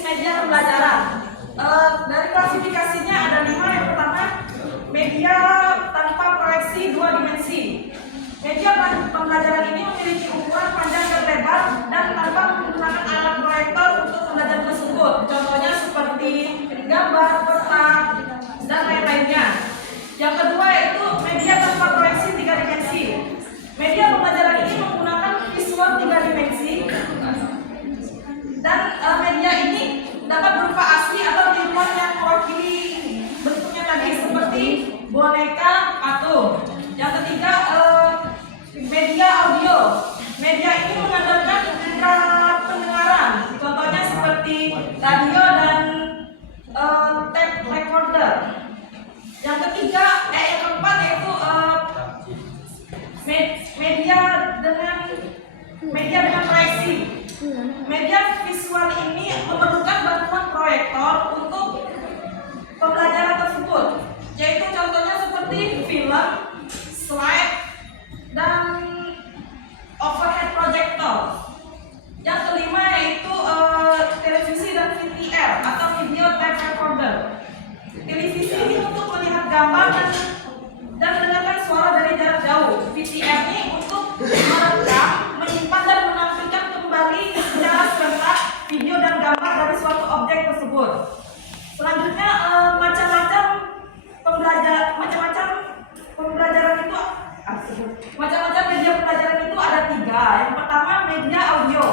jenis media pembelajaran. Dari klasifikasinya ada 5. Yang pertama, media tanpa proyeksi 2 dimensi. Media pembelajaran ini memiliki ukuran panjang dan lebar dan tanpa menggunakan alat proyektor untuk pembelajaran tersebut. Contohnya seperti gambar, peta, dan lain-lainnya. Yang kedua yaitu media tanpa proyeksi 3 dimensi. Media pembelajaran ini menggunakan visual 3 dimensi dan media ini dapat berupa asli atau tiruan yang mewakili bentuknya tadi seperti boneka, patung. Yang ketiga, media audio. Media ini mengandalkan indera pendengaran, contohnya seperti radio dan tape recorder. Yang keempat yaitu media dengan proyeksi. Media visual ini memerlukan bantuan proyektor untuk pembelajaran tersebut, yaitu contohnya seperti film, slide, dan overhead projector. Yang kelima yaitu televisi dan VTR atau video tape recorder. Televisi ini untuk melihat gambar dan mendengarkan suara dari jarak jauh. VTR ini untuk merekam, menyimpan dan menampilkan kembali secara serentak video dan gambar dari suatu objek tersebut. Selanjutnya macam-macam media pembelajaran itu ada 3. Yang pertama, media audio.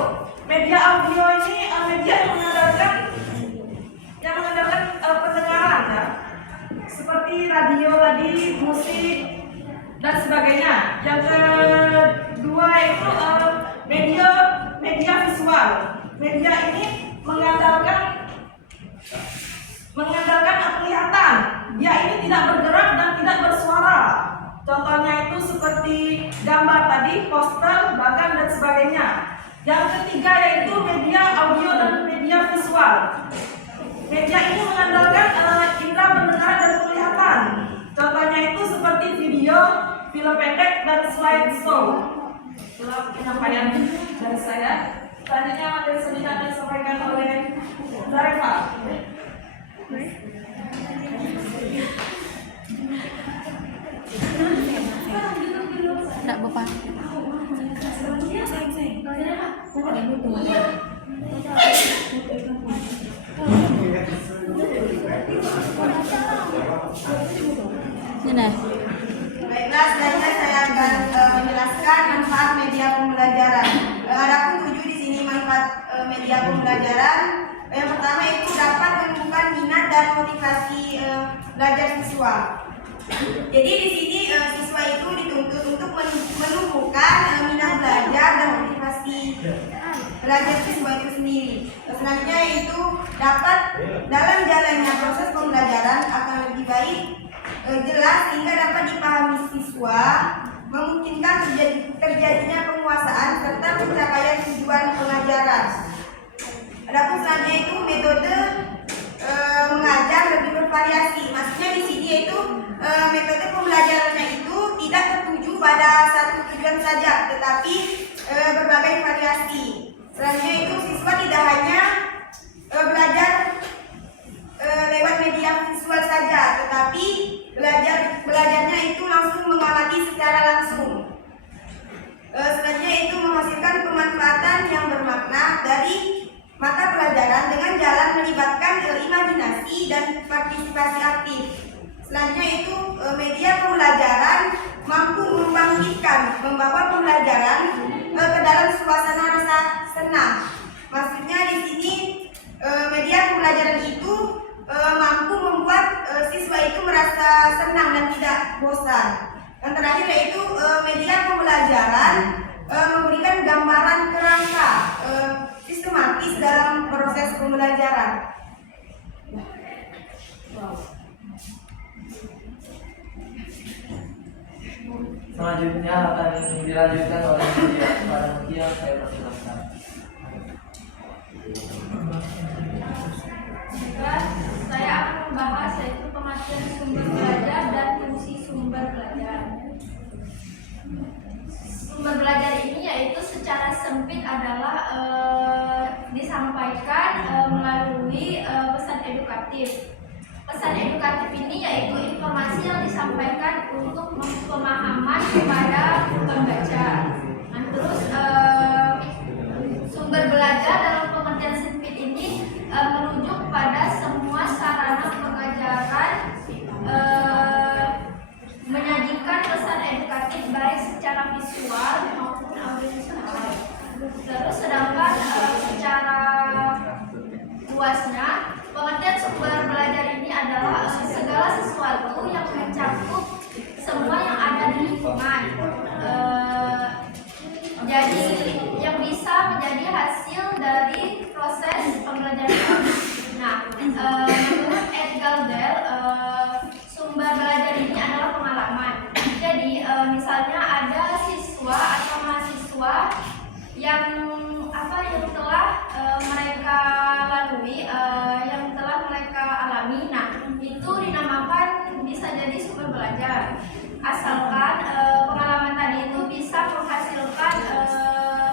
Media audio ini media yang mengandalkan pendengaran, ya, seperti radio tadi, musik, dan sebagainya. Yang kedua itu media visual. Media ini mengandalkan penglihatan. Dia ini tidak bergerak dan tidak bersuara. Contohnya itu seperti gambar tadi, poster, bahkan dan sebagainya. Yang ketiga yaitu media audio dan media visual. Media ini mengandalkan indera pendengaran dan penglihatan. Contohnya itu seperti video, film pendek, dan slideshow. Itulah penyampaian dari saya. Selanjutnya materi seminar akan disampaikan oleh Zareva. Tidak Bapak. Ini. Baiklah, selanjutnya saya akan menjelaskan manfaat media pembelajaran. Adapun 7 di sini manfaat media pembelajaran. Yang pertama itu dapat menumbuhkan minat dan motivasi belajar siswa. Jadi di sini siswa itu dituntut untuk menumbuhkan minat belajar dan motivasi belajar siswa itu sendiri. Selanjutnya itu dapat dalam jalannya proses pembelajaran akan lebih baik, jelas sehingga dapat dipahami siswa, memungkinkan terjadinya penguasaan serta pencapaian tujuan pengajaran. Adapun selanjutnya itu metode mengajar lebih bervariasi. Maksudnya di sini yaitu metode pembelajarannya itu tidak tertuju pada satu tujuan saja, tetapi berbagai variasi. Selanjutnya itu siswa tidak hanya belajar lewat media visual saja, tetapi belajarnya itu langsung mengamati secara langsung. Selanjutnya itu menghasilkan pemanfaatan yang bermakna dari mata pelajaran dengan jalan melibatkan imajinasi dan partisipasi aktif. Selanjutnya itu media pembelajaran mampu membangkitkan, membawa pembelajaran ke dalam suasana rasa senang. Maksudnya di sini media pembelajaran itu mampu membuat siswa itu merasa senang dan tidak bosan. Yang terakhir yaitu media pembelajaran memberikan gambaran kerangka sistematis dalam proses pembelajaran. Selanjutnya akan dilanjutkan oleh Mutia. Saya persilakan. Saya akan membahas yaitu pengertian sumber belajar dan fungsi sumber belajar. Sumber belajar ini yaitu secara sempit adalah disampaikan melalui pesan edukatif. Pesan edukatif ini yaitu informasi yang disampaikan untuk pemahaman kepada pembaca. Nah, terus sumber belajar dalam pengertian sempit ini merujuk pada semua sarana pengajaran menyajikan pesan edukatif baik secara visual maupun audiovisual. Terus sedangkan secara luasnya pengertian sumber belajar ini adalah segala sesuatu yang mencakup semua yang ada di lingkungan. Jadi yang bisa menjadi hasil dari proses pembelajaran. Nah, menurut Ed Galdel, sumber belajar ini adalah pengalaman. Jadi misalnya ada siswa atau mahasiswa yang telah mereka lalui, yang telah mereka alami. Nah, itu dinamakan bisa jadi sumber belajar. Asalkan pengalaman tadi itu bisa menghasilkan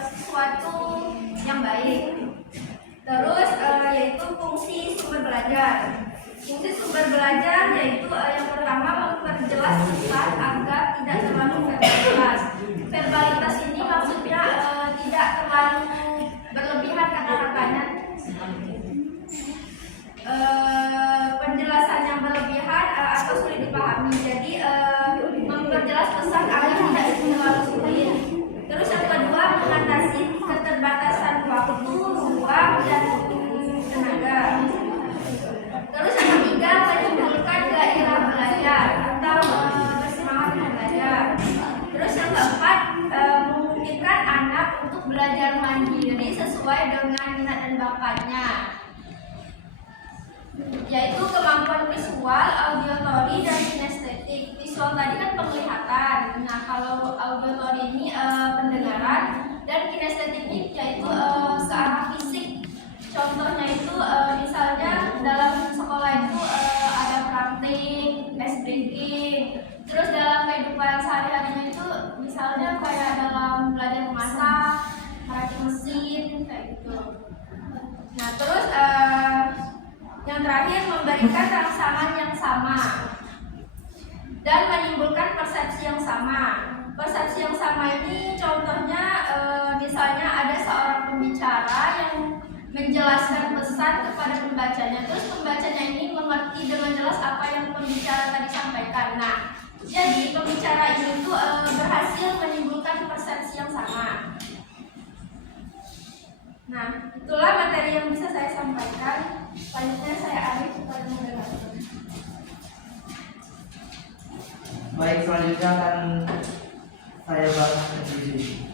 sesuatu yang baik. Terus yaitu fungsi sumber belajar. Fungsi sumber belajar yaitu yang pertama memperjelas pesan agar tidak terlalu verbalitas. Verbalitas ini maksudnya tidak terlalu berlebihan kata-katanya. Penjelasan yang berlebihan atau sulit dipahami. Jadi memperjelas pesan agar tidak terlalu sulit. Terus yang kedua mengatasi keterbatasan waktu, ruang, dan tenaga. Terus yang ketiga menimbulkan gairah belajar atau bersemangat belajar. Terus yang keempat memungkinkan anak untuk belajar mandiri sesuai dengan minat dan bakatnya, yaitu kemampuan visual, auditory, dan kinestetik. Visual tadi kan penglihatan. Nah, kalau auditory ini pendengaran, dan kinestetik ini yaitu ke arah fisik. Contohnya itu misalnya dalam sekolah itu ada praktik, ice breaking. Terus dalam kehidupan sehari-harinya itu misalnya kayak dalam belajar memasak, merakit mesin, kayak gitu. Nah, terus yang terakhir memberikan rangsangan yang sama dan menimbulkan persepsi yang sama. Persepsi yang sama ini contohnya misalnya ada seorang pembicara yang menjelaskan pesan kepada pembacanya, terus pembacanya ini mengerti dengan jelas apa yang pembicara tadi sampaikan. Nah, jadi pembicara ini tuh berhasil menimbulkan persepsi yang sama. Nah, itulah materi yang bisa saya sampaikan. Selanjutnya saya alih kepada moderator. Baik, selanjutnya akan saya bahas sendiri.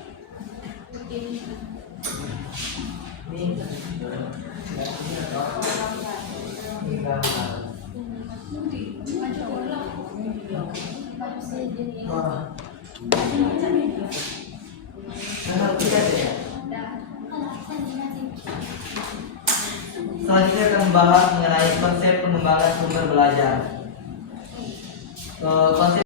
Ini selanjutnya akan membahas mengenai konsep pengembangan sumber belajar. Konsep